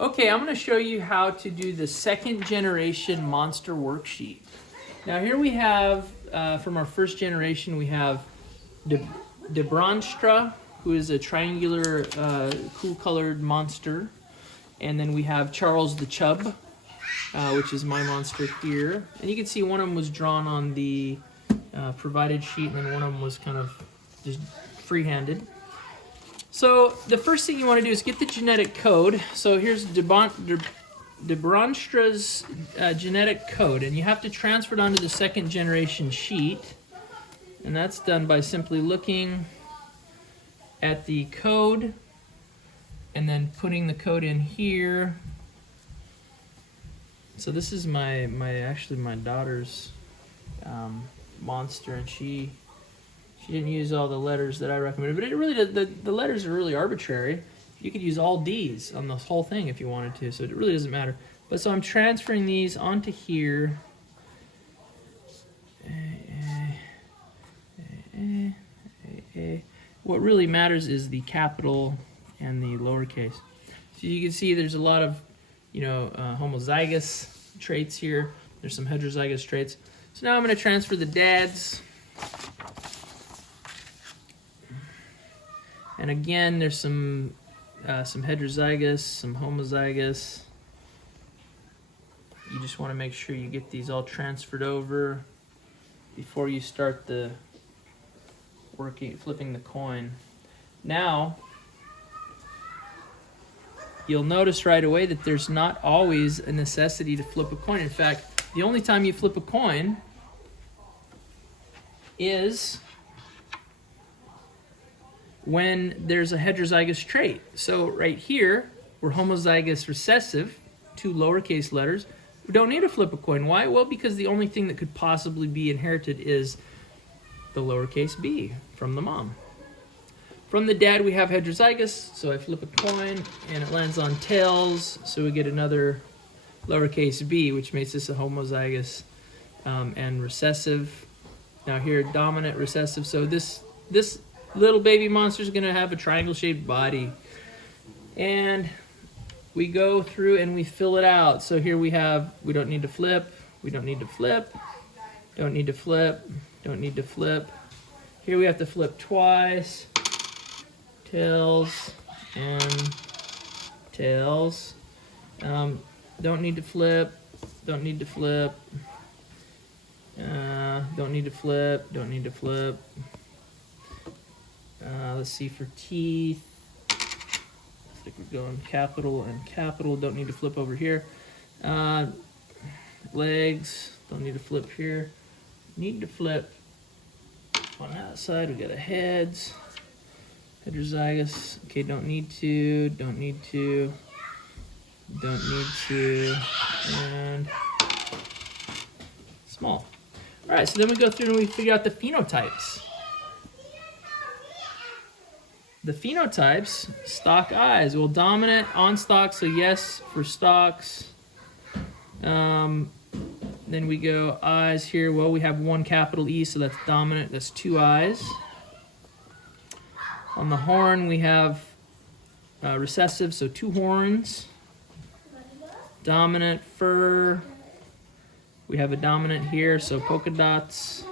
Okay, I'm going to show you how to do the second generation monster worksheet. Now here we have, from our first generation, we have Debronstra, who is a triangular, cool colored monster. And then we have Charles the Chub, which is my monster here. And you can see one of them was drawn on the provided sheet, and then one of them was kind of just free-handed. So the first thing you want to do is get the genetic code. So here's Debronstra's genetic code, and you have to transfer it onto the second generation sheet. And that's done by simply looking at the code and then putting the code in here. So this is my daughter's monster, and she didn't use all the letters that I recommended, but it really the letters are really arbitrary. You could use all D's on the whole thing if you wanted to, so it really doesn't matter. But so I'm transferring these onto here. What really matters is the capital and the lowercase. So you can see there's a lot of, homozygous traits here. There's some heterozygous traits. So now I'm going to transfer the dads. And again, there's some heterozygous, some homozygous. You just want to make sure you get these all transferred over before you start the flipping the coin. Now, you'll notice right away that there's not always a necessity to flip a coin. In fact, the only time you flip a coin is when there's a heterozygous trait. So right here, we're homozygous recessive, 2 lowercase letters. We don't need to flip a coin. Why? Well, because the only thing that could possibly be inherited is the lowercase b from the mom. From the dad, we have heterozygous, so I flip a coin, and it lands on tails, so we get another lowercase b, which makes this a homozygous and recessive. Now here, dominant recessive, so this little baby monster is going to have a triangle-shaped body. And we go through and we fill it out. So here we don't need to flip, we don't need to flip, don't need to flip, don't need to flip. Here we have to flip twice. Tails and tails. Don't need to flip, don't need to flip. Don't need to flip, don't need to flip. Let's see, for teeth, I think we're going capital and capital, don't need to flip over here. Legs, don't need to flip here. Need to flip on that side. We got a heads, heterozygous, okay, don't need to, don't need to, don't need to, and small. All right, so then we go through and we figure out the phenotypes. The phenotypes, stalk eyes. Well, dominant, on stalk, so yes for stalks. Then we go eyes here. Well, we have 1 capital E, so that's dominant. That's 2 eyes. On the horn, we have recessive, so 2 horns. Dominant fur. We have a dominant here, so polka dots.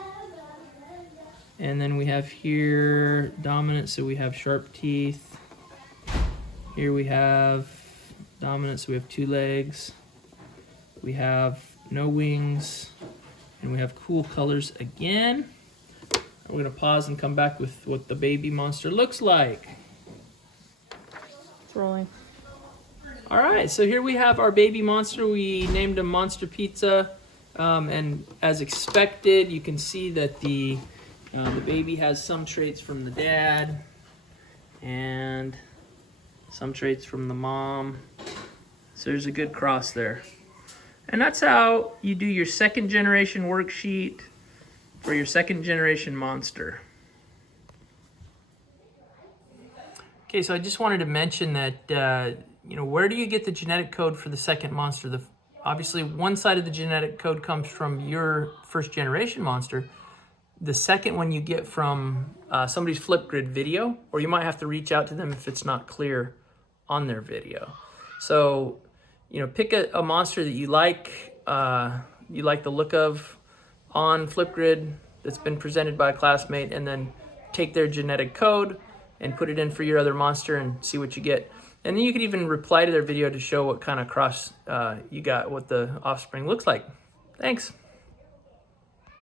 And then we have here dominant, so we have sharp teeth. Here we have dominant, so we have 2 legs. We have no wings, and we have cool colors again. We're gonna pause and come back with what the baby monster looks like. It's rolling. All right, so here we have our baby monster. We named him Monster Pizza, and as expected, you can see that the baby has some traits from the dad and some traits from the mom. So there's a good cross there. And that's how you do your second generation worksheet for your second generation monster. Okay, so I just wanted to mention that, where do you get the genetic code for the second monster? Obviously, one side of the genetic code comes from your first generation monster. The second one you get from somebody's Flipgrid video, or you might have to reach out to them if it's not clear on their video. So, pick a monster that you like the look of on Flipgrid that's been presented by a classmate, and then take their genetic code and put it in for your other monster and see what you get. And then you could even reply to their video to show what kind of cross you got, what the offspring looks like. Thanks.